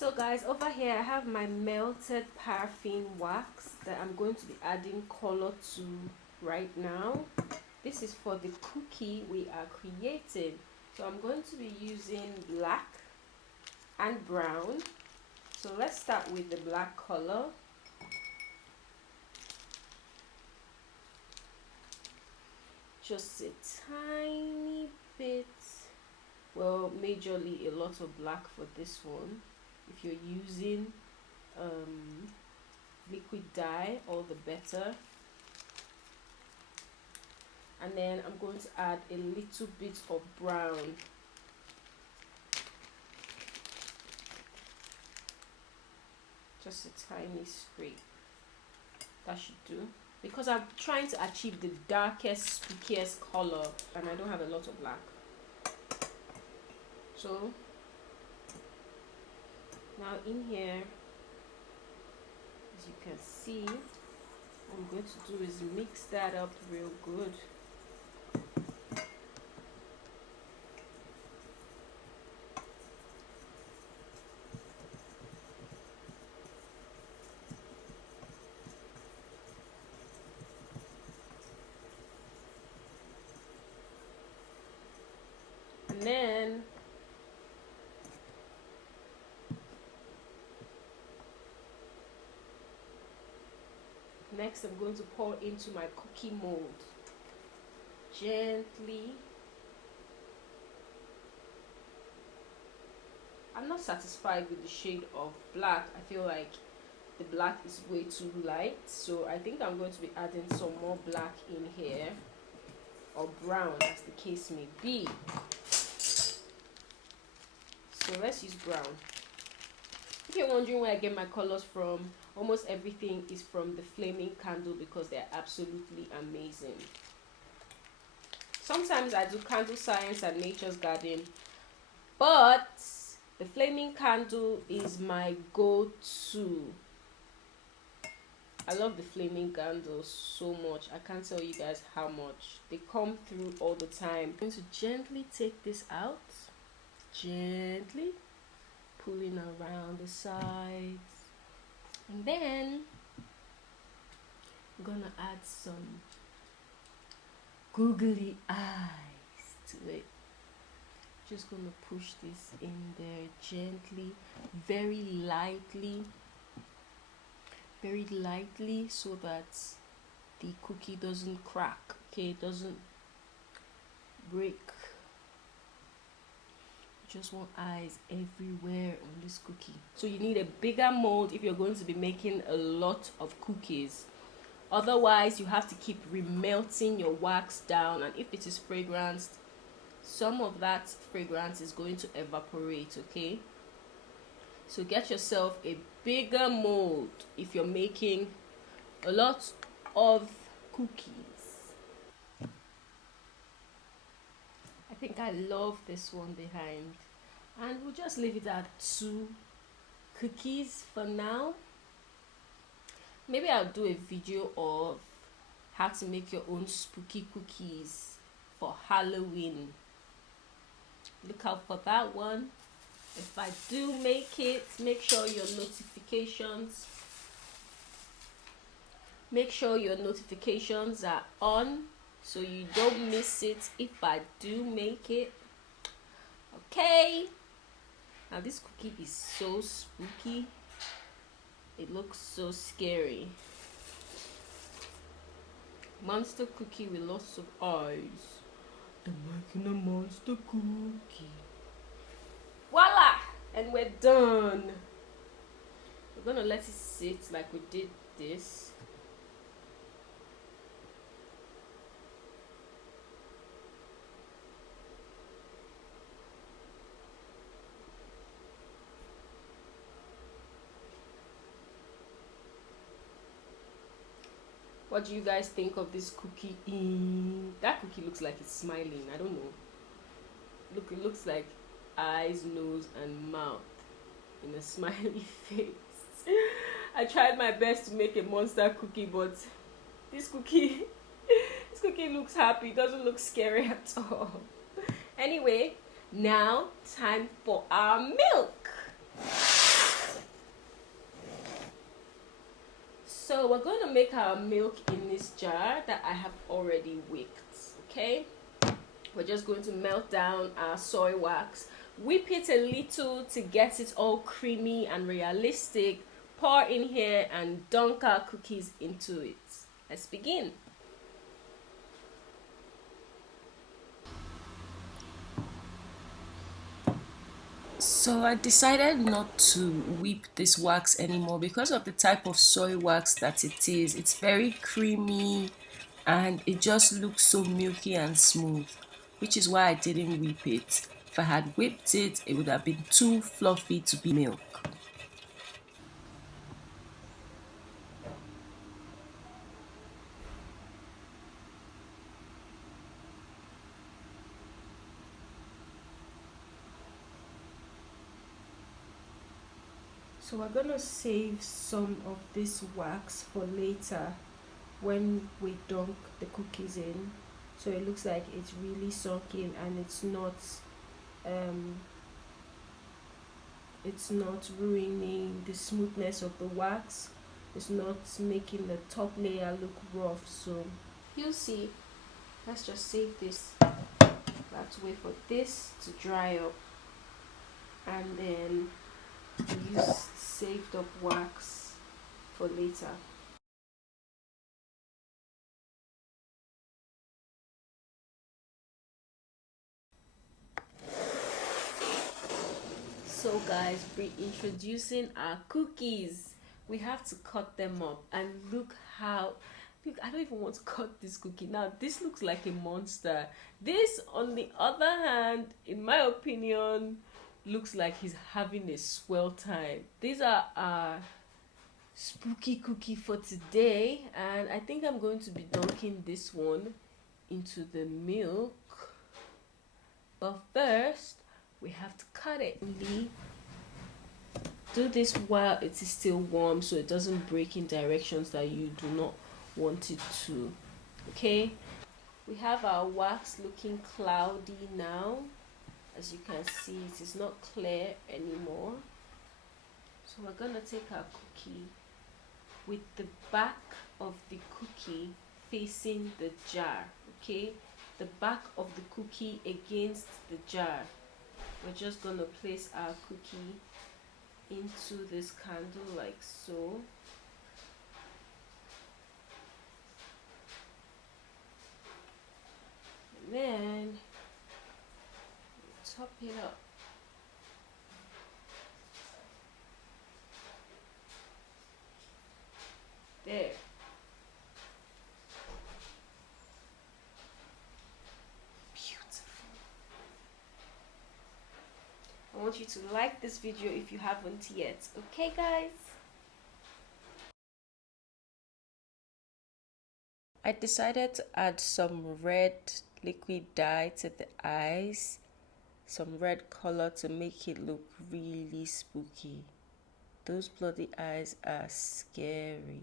So guys, over here I have my melted paraffin wax that I'm going to be adding color to right now. This is for the cookie we are creating. So I'm going to be using black and brown. So let's start with the black color. Just a tiny bit, well, majorly a lot of black for this one. If you're using liquid dye, all the better. And then I'm going to add a little bit of brown. Just a tiny scrape. That should do. Because I'm trying to achieve the darkest, spookiest color, and I don't have a lot of black. So now in here, as you can see, what I'm going to do is mix that up real good. And then next I'm going to pour into my cookie mold gently. I'm not satisfied with the shade of black. I feel like the black is way too light, so I think I'm going to be adding some more black in here, or brown as the case may be. So let's use brown. If you're wondering where I get my colors from, almost everything is from the Flaming Candle because they're absolutely amazing. Sometimes I do Candle Science and Nature's Garden, but the Flaming Candle is my go-to. I love the Flaming Candle so much. I can't tell you guys how much. They come through all the time. I'm going to gently take this out. Gently pulling around the sides, and then I'm gonna add some googly eyes to it. Just gonna push this in there gently, very lightly, so that the cookie doesn't crack, okay, it doesn't break. Just want eyes everywhere on this cookie. So you need a bigger mold if you're going to be making a lot of cookies. Otherwise, you have to keep remelting your wax down, and if it is fragranced, some of that fragrance is going to evaporate, okay? So get yourself a bigger mold if you're making a lot of cookies. I think I love this one behind, and we'll just leave it at 2 cookies for now. Maybe I'll do a video of how to make your own spooky cookies for Halloween. Look out for that one. If I do make it, make sure your notifications are on, so you don't miss it if I do make it. Okay, now this cookie is so spooky, it looks so scary. Monster cookie with lots of eyes. I'm making a monster cookie. Voila, and we're done. We're gonna let it sit like we did this. What do you guys think of this cookie? That cookie looks like it's smiling. I don't know. Look, it looks like eyes, nose, and mouth in a smiley face. I tried my best to make a monster cookie, but this cookie looks happy. It doesn't look scary at all. Anyway, now time for our milk. So we're going to make our milk in this jar that I have already whipped. Okay, we're just going to melt down our soy wax, whip it a little to get it all creamy and realistic, pour in here and dunk our cookies into it. Let's begin. So I decided not to whip this wax anymore because of the type of soy wax that it is. It's very creamy and it just looks so milky and smooth, which is why I didn't whip it. If I had whipped it, it would have been too fluffy to be milk. So we're gonna save some of this wax for later when we dunk the cookies in, so it looks like it's really sunk in and um it's not ruining the smoothness of the wax. It's not making the top layer look rough. So you'll see. Let's just save this. Let's wait for this to dry up and then use saved up wax for later. So guys, reintroducing our cookies. We have to cut them up and look how, look, I don't even want to cut this cookie. Now this looks like a monster. This on the other hand, in my opinion, looks like he's having a swell time. These are our spooky cookie for today, and I think I'm going to be dunking this one into the milk. But first, we have to cut it. Do this while it is still warm so it doesn't break in directions that you do not want it to. Okay, we have our wax looking cloudy now. As you can see, it is not clear anymore. So we're gonna take our cookie with the back of the cookie facing the jar. Okay, the back of the cookie against the jar. We're just gonna place our cookie into this candle like so. And then top it up. There. I want you to like this video if you haven't yet. Okay, guys? I decided to add some red liquid dye to the eyes, some red color to make it look really spooky. Those bloody eyes are scary.